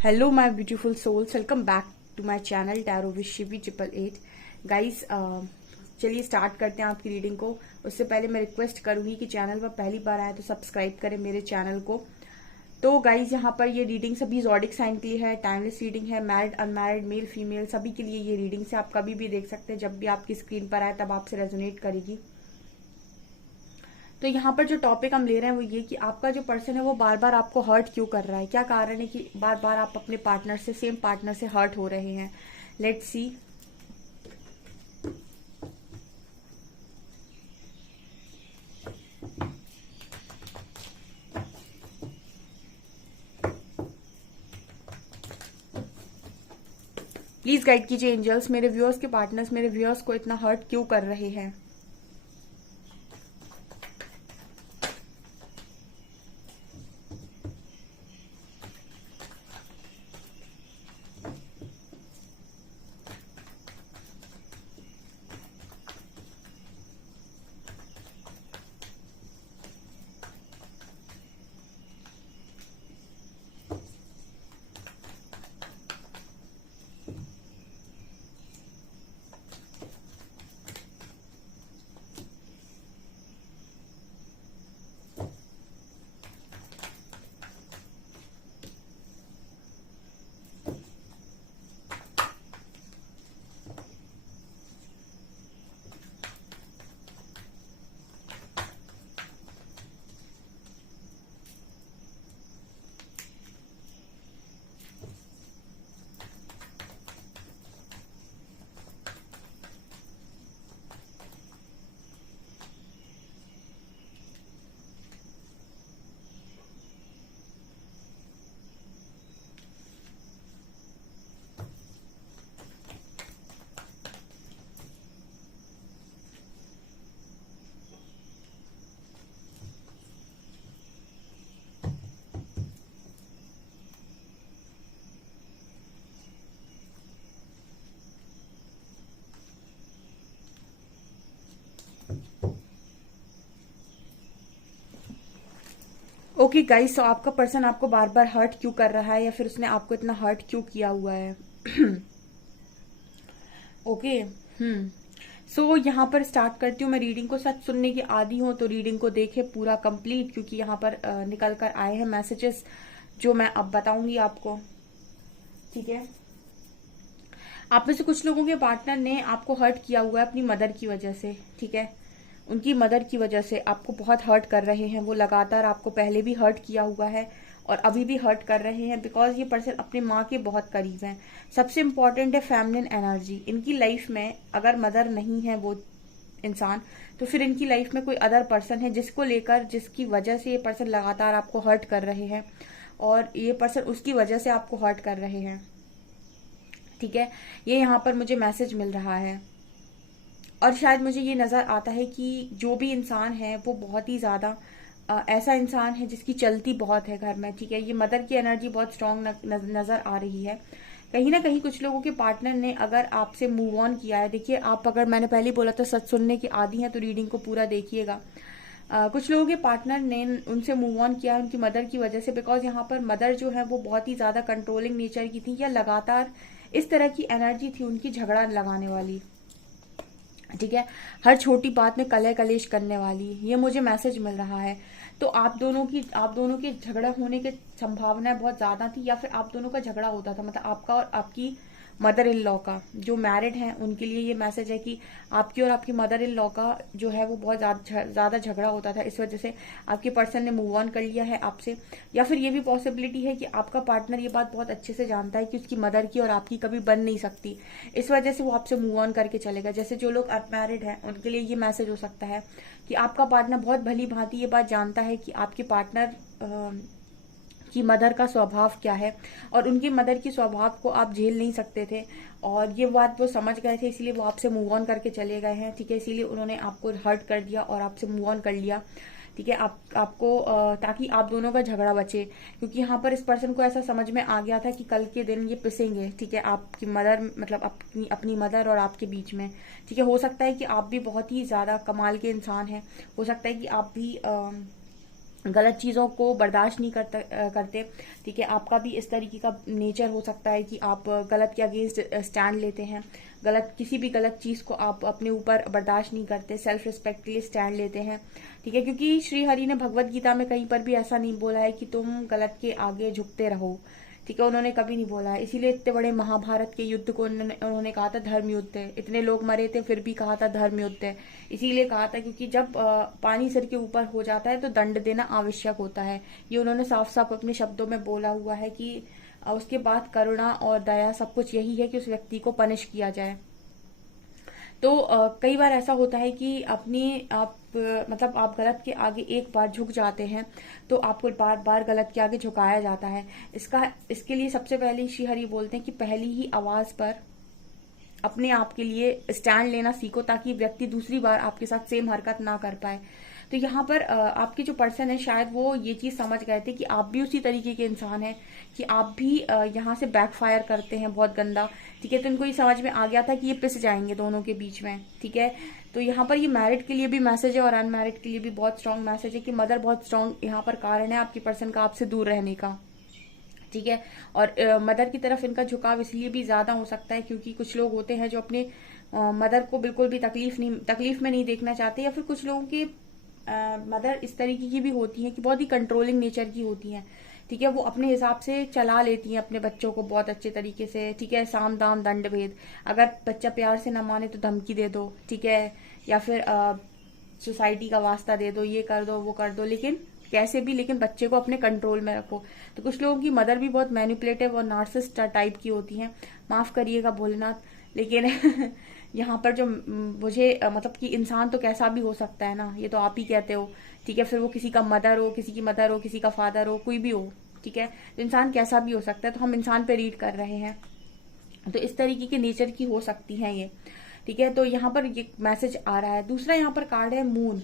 Hello my beautiful souls, welcome back to my channel tarot with Shivi 888। Guys, चलिए start करते हैं आपकी reading को। उससे पहले मैं रिक्वेस्ट करूंगी कि चैनल पर पहली बार आए तो सब्सक्राइब करें मेरे चैनल को। तो गाइस, यहाँ पर ये रीडिंग सभी ज़ोडिक साइन के लिए है, टाइमलेस रीडिंग है, मैरिड अनमैरिड मेल फीमेल सभी के लिए ये रीडिंग से आप कभी भी देख सकते हैं। जब भी आपकी स्क्रीन पर आए तब आपसे रेजोनेट करेगी। तो यहाँ पर जो टॉपिक हम ले रहे हैं वो ये कि आपका जो पर्सन है वो बार बार आपको हर्ट क्यों कर रहा है, क्या कारण है कि बार बार आप अपने पार्टनर से, सेम पार्टनर से हर्ट हो रहे हैं। Let's see. प्लीज गाइड कीजिए एंजल्स, मेरे व्यूअर्स के पार्टनर्स मेरे व्यूअर्स को इतना हर्ट क्यों कर रहे हैं। ओके गाइस, तो आपका पर्सन आपको बार बार हर्ट क्यों कर रहा है या फिर उसने आपको इतना हर्ट क्यों किया हुआ है। ओके। सो यहाँ पर स्टार्ट करती हूँ मैं रीडिंग को। सच सुनने की आदी हूँ तो रीडिंग को देखे पूरा कंप्लीट, क्योंकि यहाँ पर निकल कर आए हैं मैसेजेस जो मैं अब बताऊंगी आपको। ठीक है। आप में से कुछ लोगों के पार्टनर ने आपको हर्ट किया हुआ है अपनी मदर की वजह से। ठीक है। उनकी मदर की वजह से आपको बहुत हर्ट कर रहे हैं। वो लगातार आपको पहले भी हर्ट किया हुआ है और अभी भी हर्ट कर रहे हैं, बिकॉज ये पर्सन अपने माँ के बहुत करीब हैं। सबसे इम्पॉर्टेंट है फेमिनिन एनर्जी इनकी लाइफ में। अगर मदर नहीं है वो इंसान, तो फिर इनकी लाइफ में कोई अदर पर्सन है जिसको लेकर, जिसकी वजह से ये पर्सन लगातार आपको हर्ट कर रहे हैं और ये पर्सन उसकी वजह से आपको हर्ट कर रहे हैं। ठीक है। ये यहाँ पर मुझे मैसेज मिल रहा है और शायद मुझे ये नज़र आता है कि जो भी इंसान है वो बहुत ही ज़्यादा ऐसा इंसान है जिसकी चलती बहुत है घर में। ठीक है। ये मदर की एनर्जी बहुत स्ट्रांग नज़र आ रही है। कहीं ना कहीं कुछ लोगों के पार्टनर ने अगर आपसे मूव ऑन किया है, देखिए आप, अगर मैंने पहले ही बोला था सच सुनने की आदी हैं तो रीडिंग को पूरा देखिएगा। कुछ लोगों के पार्टनर ने उनसे मूव ऑन किया है उनकी मदर की वजह से, बिकॉज यहाँ पर मदर जो है वो बहुत ही ज़्यादा कंट्रोलिंग नेचर की थी या लगातार इस तरह की एनर्जी थी उनकी, झगड़ा लगाने वाली। ठीक है। हर छोटी बात में कलह कलेश करने वाली, ये मुझे मैसेज मिल रहा है। तो आप दोनों के झगड़ा होने की संभावना बहुत ज्यादा थी, या फिर आप दोनों का झगड़ा होता था, मतलब आपका और आपकी मदर इन लॉ का। जो मैरिड हैं उनके लिए ये मैसेज है कि आपकी और आपकी मदर इन लॉ का जो है वो बहुत ज्यादा झगड़ा होता था। इस वजह से आपके पर्सन ने मूव ऑन कर लिया है आपसे। या फिर ये भी पॉसिबिलिटी है कि आपका पार्टनर ये बात बहुत अच्छे से जानता है कि उसकी मदर की और आपकी कभी बन नहीं सकती, इस वजह से वो आपसे मूव ऑन करके चलेगा। जैसे जो लोग अनमैरिड हैं उनके लिए ये मैसेज हो सकता है कि आपका पार्टनर बहुत भली भांति ये बात जानता है कि आपके पार्टनर कि मदर का स्वभाव क्या है और उनकी मदर की स्वभाव को आप झेल नहीं सकते थे, और ये बात वो समझ गए थे, इसीलिए वो आपसे मूव ऑन करके चले गए हैं। ठीक है। इसीलिए उन्होंने आपको हर्ट कर दिया और आपसे मूव ऑन कर लिया। ठीक है। आपको ताकि आप दोनों का झगड़ा बचे, क्योंकि यहाँ पर इस पर्सन को ऐसा समझ में आ गया था कि कल के दिन ये पिसेंगे। ठीक है। आपकी मदर, मतलब अपनी मदर और आपके बीच में। ठीक है। हो सकता है कि आप भी बहुत ही ज्यादा कमाल के इंसान हैं, हो सकता है कि आप भी गलत चीज़ों को बर्दाश्त नहीं करते। ठीक है, आपका भी इस तरीके का नेचर हो सकता है कि आप गलत के अगेंस्ट स्टैंड लेते हैं, किसी भी गलत चीज़ को आप अपने ऊपर बर्दाश्त नहीं करते, सेल्फ रिस्पेक्ट के लिए स्टैंड लेते हैं। ठीक है, क्योंकि श्री हरि ने भगवत गीता में कहीं पर भी ऐसा नहीं बोला है कि तुम गलत के आगे झुकते रहो। ठीक है, उन्होंने कभी नहीं बोला है। इसीलिए इतने बड़े महाभारत के युद्ध को उन्होंने कहा था धर्म युद्ध है। इतने लोग मरे थे फिर भी कहा था धर्म युद्ध है। इसीलिए कहा था क्योंकि जब पानी सिर के ऊपर हो जाता है तो दंड देना आवश्यक होता है। ये उन्होंने साफ साफ अपने शब्दों में बोला हुआ है कि उसके बाद करुणा और दया सब कुछ यही है कि उस व्यक्ति को पनिश किया जाए। तो कई बार ऐसा होता है कि मतलब आप गलत के आगे एक बार झुक जाते हैं तो आपको बार बार गलत के आगे झुकाया जाता है। इसके लिए सबसे पहले श्री हरि बोलते हैं कि पहली ही आवाज पर अपने आप के लिए स्टैंड लेना सीखो, ताकि व्यक्ति दूसरी बार आपके साथ सेम हरकत ना कर पाए। तो यहाँ पर आपके जो पर्सन है शायद वो ये चीज समझ गए थे कि आप भी उसी तरीके के इंसान हैं, कि आप भी यहाँ से बैकफायर करते हैं बहुत गंदा। ठीक है, तो इनको ये समझ में आ गया था कि ये पिस जाएंगे दोनों के बीच में। ठीक है, तो यहाँ पर ये मैरिड के लिए भी मैसेज है और अनमैरिड के लिए भी बहुत स्ट्रांग मैसेज है कि मदर बहुत स्ट्रांग यहाँ पर कारण है आपके पर्सन का आपसे दूर रहने का। ठीक है, और मदर की तरफ इनका झुकाव इसलिए भी ज्यादा हो सकता है क्योंकि कुछ लोग होते हैं जो अपने मदर को बिल्कुल भी तकलीफ में नहीं देखना चाहते, या फिर कुछ लोगों की मदर इस तरीके की भी होती है कि बहुत ही कंट्रोलिंग नेचर की होती हैं। ठीक है, वो अपने हिसाब से चला लेती हैं अपने बच्चों को बहुत अच्छे तरीके से। ठीक है, साम दाम दंड भेद, अगर बच्चा प्यार से न माने तो धमकी दे दो। ठीक है, या फिर सोसाइटी का वास्ता दे दो, ये कर दो वो कर दो, लेकिन कैसे भी, लेकिन बच्चे को अपने कंट्रोल में रखो। तो कुछ लोगों की मदर भी बहुत मैनिपुलेटिव और नार्सिसिस्ट टाइप की होती हैं, माफ करिएगा भोलेनाथ, लेकिन यहाँ पर जो मुझे मतलब कि इंसान तो कैसा भी हो सकता है ना, ये तो आप ही कहते हो। ठीक है, फिर वो किसी का मदर हो, किसी की मदर हो, किसी का फादर हो, कोई भी हो। ठीक है, तो इंसान कैसा भी हो सकता है, तो हम इंसान पे रीड कर रहे हैं, तो इस तरीके के नेचर की हो सकती हैं ये। ठीक है, तो यहाँ पर ये मैसेज आ रहा है। दूसरा यहाँ पर कार्ड है मून।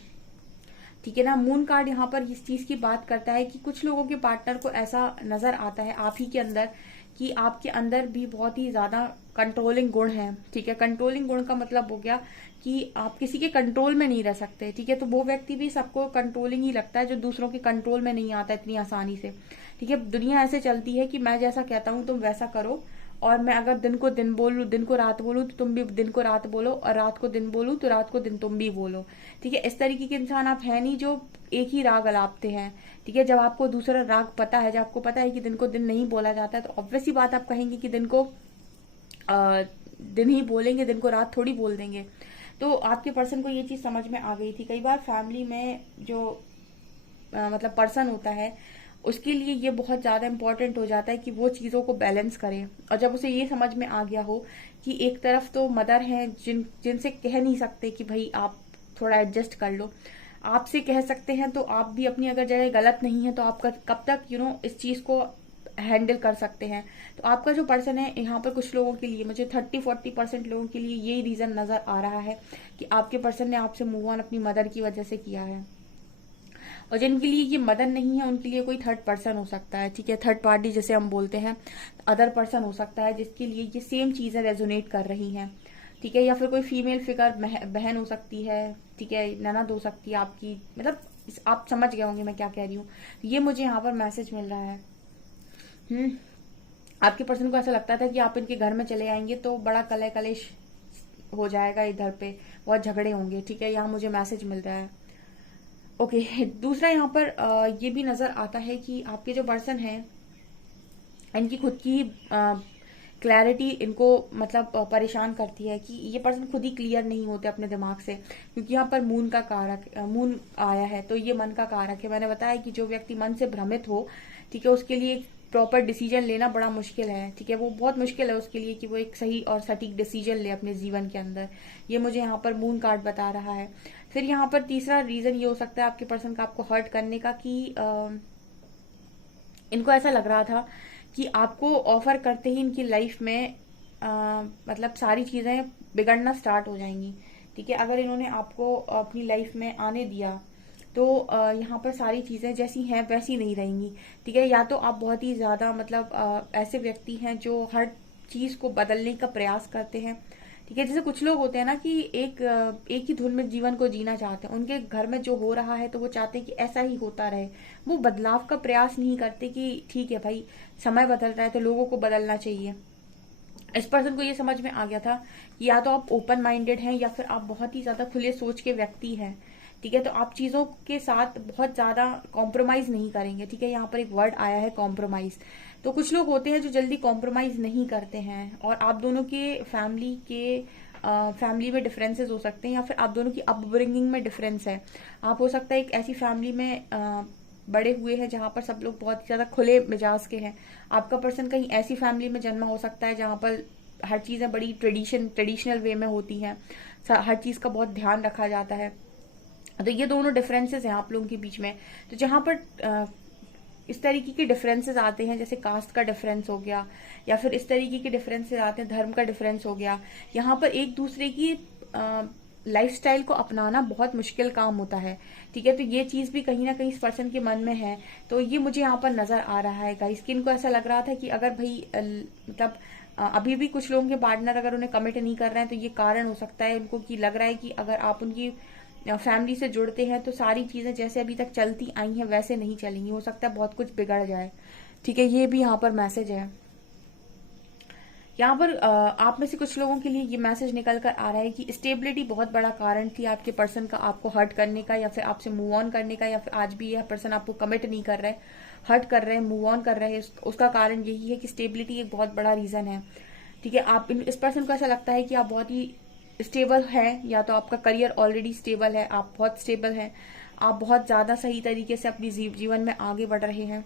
ठीक है ना, मून कार्ड यहाँ पर इस चीज की बात करता है कि कुछ लोगों के पार्टनर को ऐसा नजर आता है आप ही के अंदर कि आपके अंदर भी बहुत ही ज्यादा कंट्रोलिंग गुण है। ठीक है, कंट्रोलिंग गुण का मतलब हो गया कि आप किसी के कंट्रोल में नहीं रह सकते। ठीक है, तो वो व्यक्ति भी सबको कंट्रोलिंग ही लगता है जो दूसरों के कंट्रोल में नहीं आता इतनी आसानी से। ठीक है, दुनिया ऐसे चलती है कि मैं जैसा कहता हूं तुम वैसा करो, और मैं अगर दिन को दिन बोलूं, दिन को रात बोलूं तो तुम भी दिन को रात बोलो, और रात को दिन बोलूं तो रात को दिन तुम भी बोलो। ठीक है, इस तरीके के इंसान आप है नहीं जो एक ही राग अलापते हैं। ठीक है, जब आपको दूसरा राग पता है, जब आपको पता है कि दिन को दिन नहीं बोला जाता है, तो ऑब्वियस ही बात आप कहेंगे कि दिन को दिन ही बोलेंगे, दिन को रात थोड़ी बोल देंगे। तो आपके पर्सन को ये चीज समझ में आ गई थी। कई बार फैमिली में जो मतलब पर्सन होता है उसके लिए ये बहुत ज्यादा इंपॉर्टेंट हो जाता है कि वो चीजों को बैलेंस करे, और जब उसे ये समझ में आ गया हो कि एक तरफ तो मदर है जिनसे कह नहीं सकते कि भाई आप थोड़ा एडजस्ट कर लो, आपसे कह सकते हैं तो आप भी अपनी अगर जगह गलत नहीं है तो आप कब तक इस चीज को हैंडल कर सकते हैं। तो आपका जो पर्सन है यहाँ पर कुछ लोगों के लिए, मुझे 30-40% लोगों के लिए यही रीजन नजर आ रहा है कि आपके पर्सन ने आपसे मूव ऑन अपनी मदर की वजह से किया है। और जिनके लिए ये मदर नहीं है उनके लिए कोई थर्ड पर्सन हो सकता है। ठीक है, थर्ड पार्टी जैसे हम बोलते हैं, अदर पर्सन हो सकता है जिसके लिए ये सेम चीजें रेजोनेट कर रही हैं। ठीक है, या फिर कोई फीमेल फिगर बहन हो सकती है। ठीक है, ननद हो सकती है आपकी, मतलब आप समझ गए होंगे मैं क्या कह रही हूँ। ये मुझे यहाँ पर मैसेज मिल रहा है। आपके पर्सन को ऐसा लगता था कि आप इनके घर में चले आएंगे तो बड़ा कलह कलेश हो जाएगा, इधर पे बहुत झगड़े होंगे। ठीक है, यहाँ मुझे मैसेज मिल रहा है। ओके, दूसरा यहाँ पर ये भी नजर आता है कि आपके जो पर्सन है इनकी खुद की क्लैरिटी इनको मतलब परेशान करती है कि ये पर्सन खुद ही क्लियर नहीं होते अपने दिमाग से, क्योंकि यहाँ पर मून का कारक मून आया है तो ये मन का कारक है। मैंने बताया कि जो व्यक्ति मन से भ्रमित हो, ठीक है, उसके लिए प्रॉपर डिसीजन लेना बड़ा मुश्किल है। ठीक है, वो बहुत मुश्किल है उसके लिए कि वो एक सही और सटीक डिसीजन ले अपने जीवन के अंदर। ये मुझे यहाँ पर मून कार्ड बता रहा है। फिर यहाँ पर तीसरा रीजन ये हो सकता है आपके पर्सन का आपको हर्ट करने का कि इनको ऐसा लग रहा था कि आपको ऑफर करते ही इनकी लाइफ में मतलब सारी चीजें बिगड़ना स्टार्ट हो जाएंगी। ठीक है, अगर इन्होंने आपको अपनी लाइफ में आने दिया तो यहाँ पर सारी चीजें जैसी हैं वैसी नहीं रहेंगी। ठीक है, या तो आप बहुत ही ज्यादा मतलब ऐसे व्यक्ति हैं जो हर चीज को बदलने का प्रयास करते हैं। ठीक है। जैसे कुछ लोग होते हैं ना कि एक ही धुन में जीवन को जीना चाहते हैं, उनके घर में जो हो रहा है तो वो चाहते हैं कि ऐसा ही होता रहे। वो बदलाव का प्रयास नहीं करते कि ठीक है भाई, समय बदल रहा है तो लोगों को बदलना चाहिए। इस पर्सन को ये समझ में आ गया था कि या तो आप ओपन माइंडेड हैं या फिर आप बहुत ही ज्यादा खुले सोच के व्यक्ति हैं। ठीक है, तो आप चीजों के साथ बहुत ज्यादा कॉम्प्रोमाइज नहीं करेंगे। ठीक है, यहाँ पर एक वर्ड आया है कॉम्प्रोमाइज। तो कुछ लोग होते हैं जो जल्दी कॉम्प्रोमाइज नहीं करते हैं, और आप दोनों के फैमिली में डिफरेंसेस हो सकते हैं, या फिर आप दोनों की अपब्रिंगिंग में डिफरेंस है। आप हो सकता है एक ऐसी फैमिली में बड़े हुए हैं जहां पर सब लोग बहुत ही ज्यादा खुले मिजाज के हैं। आपका पर्सन कहीं ऐसी फैमिली में जन्मा हो सकता है जहां पर हर चीजें बड़ी ट्रेडिशनल वे में होती हैं, हर चीज का बहुत ध्यान रखा जाता है। तो ये दोनों डिफरेंसेस हैं आप लोगों के बीच में। तो जहां पर इस तरीके के डिफरेंसेस आते हैं, जैसे कास्ट का डिफरेंस हो गया, या फिर इस तरीके के डिफरेंसेस आते हैं, धर्म का डिफरेंस हो गया, यहाँ पर एक दूसरे की लाइफस्टाइल को अपनाना बहुत मुश्किल काम होता है। ठीक है, तो ये चीज भी कहीं ना कहीं इस पर्सन के मन में है। तो ये मुझे यहाँ पर नजर आ रहा है गाइस कि इनको ऐसा लग रहा था कि अगर भाई मतलब अभी भी कुछ लोगों के पार्टनर अगर उन्हें कमिट नहीं कर रहे हैं तो ये कारण हो सकता है उनको कि लग रहा है कि अगर आप उनकी फैमिली से जुड़ते हैं तो सारी चीजें जैसे अभी तक चलती आई हैं वैसे नहीं चलेंगी, हो सकता है बहुत कुछ बिगड़ जाए। ठीक है, ये भी यहाँ पर मैसेज है। यहाँ पर आप में से कुछ लोगों के लिए ये मैसेज निकल कर आ रहा है कि स्टेबिलिटी बहुत बड़ा कारण थी आपके पर्सन का आपको हर्ट करने का, या फिर आपसे मूव ऑन करने का, या फिर आज भी यह पर्सन आपको कमिट नहीं कर रहा है, हर्ट कर रहे हैं, मूव ऑन कर रहे हैं। उसका कारण यही है कि स्टेबिलिटी एक बहुत बड़ा रीजन है। ठीक है, आप इस पर्सन को ऐसा लगता है कि आप बहुत ही स्टेबल है, या तो आपका करियर ऑलरेडी स्टेबल है, आप बहुत स्टेबल हैं, आप बहुत ज्यादा सही तरीके से अपनी जीवन में आगे बढ़ रहे हैं,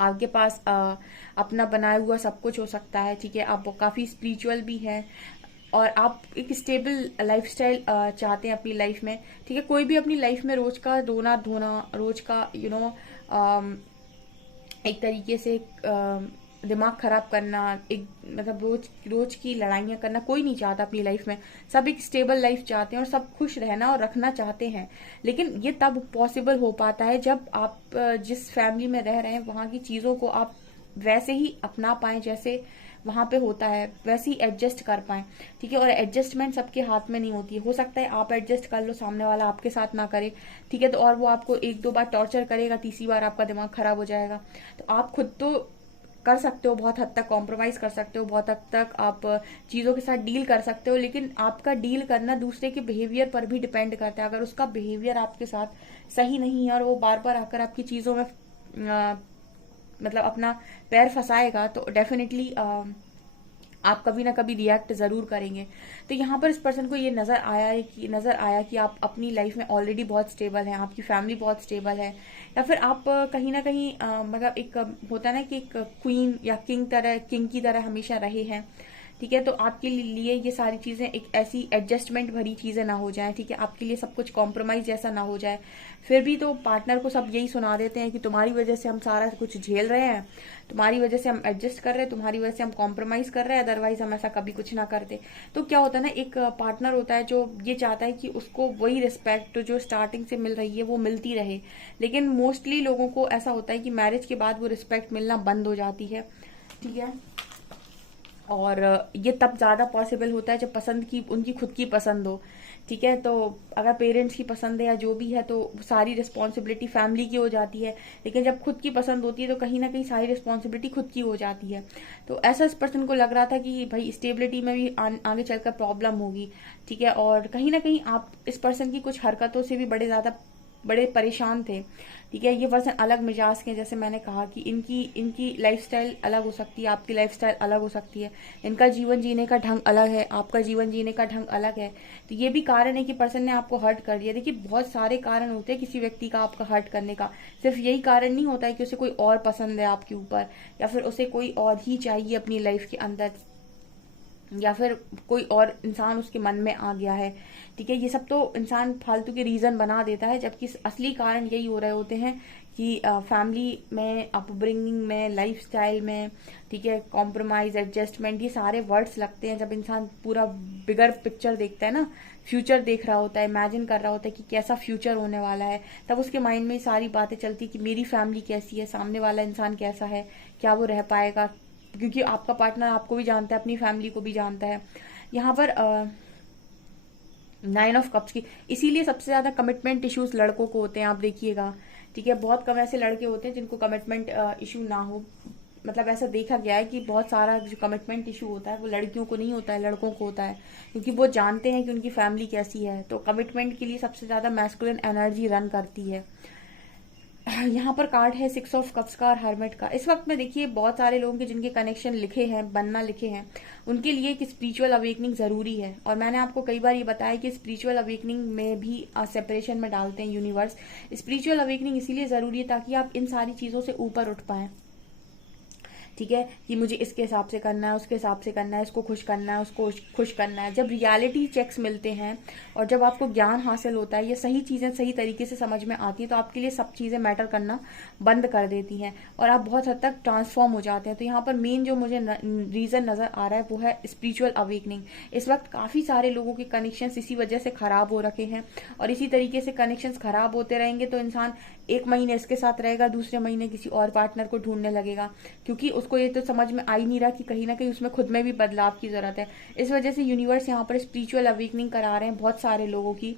आपके पास अपना बनाया हुआ सब कुछ हो सकता है। ठीक है, आप काफी स्पिरिचुअल भी हैं, और आप एक स्टेबल लाइफस्टाइल चाहते हैं अपनी लाइफ में। ठीक है, कोई भी अपनी लाइफ में रोज का रोना धोना, रोज का एक तरीके से दिमाग खराब करना, एक मतलब रोज रोज की लड़ाइयां करना कोई नहीं चाहता अपनी लाइफ में। सब एक स्टेबल लाइफ चाहते हैं और सब खुश रहना और रखना चाहते हैं। लेकिन ये तब पॉसिबल हो पाता है जब आप जिस फैमिली में रह रहे हैं वहां की चीजों को आप वैसे ही अपना पाएं जैसे वहां पे होता है, वैसे ही एडजस्ट कर पाए। ठीक है, और एडजस्टमेंट सबके हाथ में नहीं होती है। हो सकता है आप एडजस्ट कर लो, सामने वाला आपके साथ ना करे। ठीक है, तो और वो आपको एक दो बार टॉर्चर करेगा, तीसरी बार आपका दिमाग खराब हो जाएगा। तो आप खुद तो कर सकते हो, बहुत हद तक कॉम्प्रोमाइज कर सकते हो, बहुत हद तक आप चीजों के साथ डील कर सकते हो, लेकिन आपका डील करना दूसरे के बिहेवियर पर भी डिपेंड करता है। अगर उसका बिहेवियर आपके साथ सही नहीं है और वो बार बार आकर आपकी चीजों में मतलब अपना पैर फंसाएगा तो डेफिनेटली आप कभी ना कभी रिएक्ट जरूर करेंगे। तो यहाँ पर इस पर्सन को ये नजर आया कि आप अपनी लाइफ में ऑलरेडी बहुत स्टेबल हैं, आपकी फैमिली बहुत स्टेबल है, या फिर आप कहीं ना कहीं मतलब एक होता है ना कि एक क्वीन या किंग की तरह हमेशा रहे हैं। ठीक है, तो आपके लिए ये सारी चीजें एक ऐसी एडजस्टमेंट भरी चीजें ना हो जाए। ठीक है, आपके लिए सब कुछ कॉम्प्रोमाइज जैसा ना हो जाए। फिर भी तो पार्टनर को सब यही सुना देते हैं कि तुम्हारी वजह से हम सारा कुछ झेल रहे हैं, तुम्हारी वजह से हम एडजस्ट कर रहे हैं, तुम्हारी वजह से हम कॉम्प्रोमाइज कर रहे हैं, अदरवाइज हम ऐसा कभी कुछ ना करते। तो क्या होता है ना, एक पार्टनर होता है जो ये चाहता है कि उसको वही रिस्पेक्ट जो स्टार्टिंग से मिल रही है वो मिलती रहे। लेकिन मोस्टली लोगों को ऐसा होता है कि मैरिज के बाद वो रिस्पेक्ट मिलना बंद हो जाती है। ठीक है, और ये तब ज्यादा पॉसिबल होता है जब पसंद की उनकी खुद की पसंद हो। ठीक है, तो अगर पेरेंट्स की पसंद है या जो भी है तो सारी रिस्पॉन्सिबिलिटी फैमिली की हो जाती है, लेकिन जब खुद की पसंद होती है तो कहीं ना कहीं सारी रिस्पॉन्सिबिलिटी खुद की हो जाती है। तो ऐसा इस पर्सन को लग रहा था कि भाई स्टेबिलिटी में भी आगे चलकर प्रॉब्लम होगी। ठीक है, और कहीं ना कहीं आप इस पर्सन की कुछ हरकतों से भी बड़े परेशान थे। ठीक है, ये पर्सन अलग मिजाज के, जैसे मैंने कहा कि इनकी लाइफस्टाइल अलग हो सकती है, आपकी लाइफस्टाइल अलग हो सकती है, इनका जीवन जीने का ढंग अलग है, आपका जीवन जीने का ढंग अलग है। तो ये भी कारण है कि पर्सन ने आपको हर्ट कर दिया। देखिए, बहुत सारे कारण होते हैं किसी व्यक्ति का आपका हर्ट करने का, सिर्फ यही कारण नहीं होता है कि उसे कोई और पसंद है आपके ऊपर, या फिर उसे कोई और ही चाहिए अपनी लाइफ के अंदर, या फिर कोई और इंसान उसके मन में आ गया है। ठीक है, ये सब तो इंसान फालतू के रीजन बना देता है, जबकि असली कारण यही हो रहे होते हैं कि फैमिली में, अपब्रिंगिंग में, लाइफस्टाइल में, ठीक है, कॉम्प्रोमाइज, एडजस्टमेंट, ये सारे वर्ड्स लगते हैं जब इंसान पूरा बिगर पिक्चर देखता है ना, फ्यूचर देख रहा होता है, इमेजिन कर रहा होता है कि कैसा फ्यूचर होने वाला है, तब उसके माइंड में सारी बातें चलती कि मेरी फैमिली कैसी है, सामने वाला इंसान कैसा है, क्या वो रह पाएगा, क्योंकि आपका पार्टनर आपको भी जानता है, अपनी फैमिली को भी जानता है। यहाँ पर 9 ऑफ कप्स की, इसीलिए सबसे ज्यादा कमिटमेंट इश्यूज लड़कों को होते हैं, आप देखिएगा। ठीक है, बहुत कम ऐसे लड़के होते हैं जिनको कमिटमेंट इशू ना हो। मतलब ऐसा देखा गया है कि बहुत सारा जो कमिटमेंट इशू होता है वो लड़कियों को नहीं होता है, लड़कों को होता है, क्योंकि वो जानते हैं कि उनकी फैमिली कैसी है। तो कमिटमेंट के लिए सबसे ज्यादा मैस्कुलिन एनर्जी रन करती है। यहाँ पर कार्ड है 6 ऑफ कप्स का और हर्मिट का। इस वक्त में देखिए बहुत सारे लोगों के जिनके कनेक्शन लिखे हैं, बनना लिखे हैं, उनके लिए एक स्पिरिचुअल अवेकनिंग जरूरी है। और मैंने आपको कई बार ये बताया कि स्पिरिचुअल अवेकनिंग में भी सेपरेशन में डालते हैं यूनिवर्स। स्पिरिचुअल अवेकनिंग इसीलिए जरूरी है ताकि आप इन सारी चीजों से ऊपर उठ पाए। ठीक है, कि मुझे इसके हिसाब से करना है, उसके हिसाब से करना है, इसको खुश करना है, उसको खुश करना है। जब रियलिटी चेक्स मिलते हैं और जब आपको ज्ञान हासिल होता है, ये सही चीजें सही तरीके से समझ में आती है, तो आपके लिए सब चीजें मैटर करना बंद कर देती हैं और आप बहुत हद तक ट्रांसफॉर्म हो जाते हैं। तो यहाँ पर मेन जो मुझे रीजन नजर आ रहा है वो है स्पिरिचुअल अवेकनिंग। इस वक्त काफी सारे लोगों के कनेक्शन इसी वजह से खराब हो रखे हैं और इसी तरीके से कनेक्शन खराब होते रहेंगे तो इंसान एक महीने इसके साथ रहेगा, दूसरे महीने किसी और पार्टनर को ढूंढने लगेगा, क्योंकि उसको ये तो समझ में आ ही नहीं रहा कि कहीं ना कहीं उसमें खुद में भी बदलाव की जरूरत है। इस वजह से यूनिवर्स यहाँ पर स्पिरिचुअल अवेकनिंग करा रहे हैं बहुत सारे लोगों की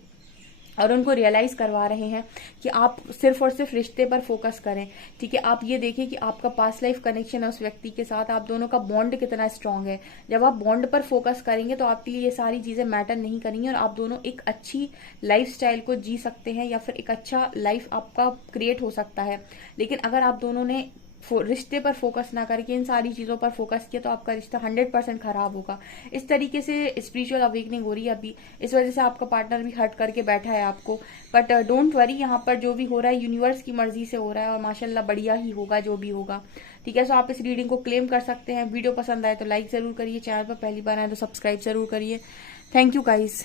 और उनको रियलाइज करवा रहे हैं कि आप सिर्फ और सिर्फ रिश्ते पर फोकस करें। ठीक है, आप ये देखें कि आपका पास्ट लाइफ कनेक्शन है उस व्यक्ति के साथ, आप दोनों का बॉन्ड कितना स्ट्रांग है। जब आप बॉन्ड पर फोकस करेंगे तो आपके लिए ये सारी चीजें मैटर नहीं करेंगी और आप दोनों एक अच्छी लाइफस्टाइल को जी सकते हैं या फिर एक अच्छा लाइफ आपका क्रिएट हो सकता है। लेकिन अगर आप दोनों ने रिश्ते पर फोकस ना करके इन सारी चीजों पर फोकस किया तो आपका रिश्ता 100% खराब होगा। इस तरीके से स्पिरिचुअल अवेकनिंग हो रही है अभी, इस वजह से आपका पार्टनर भी हर्ट करके बैठा है आपको। बट डोंट वरी, यहाँ पर जो भी हो रहा है यूनिवर्स की मर्जी से हो रहा है और माशाल्लाह बढ़िया ही होगा जो भी होगा। ठीक है, सो आप इस रीडिंग को क्लेम कर सकते हैं। वीडियो पसंद आए तो लाइक जरूर करिए, चैनल पर पहली बार आए तो सब्सक्राइब जरूर करिए। Thank you guys.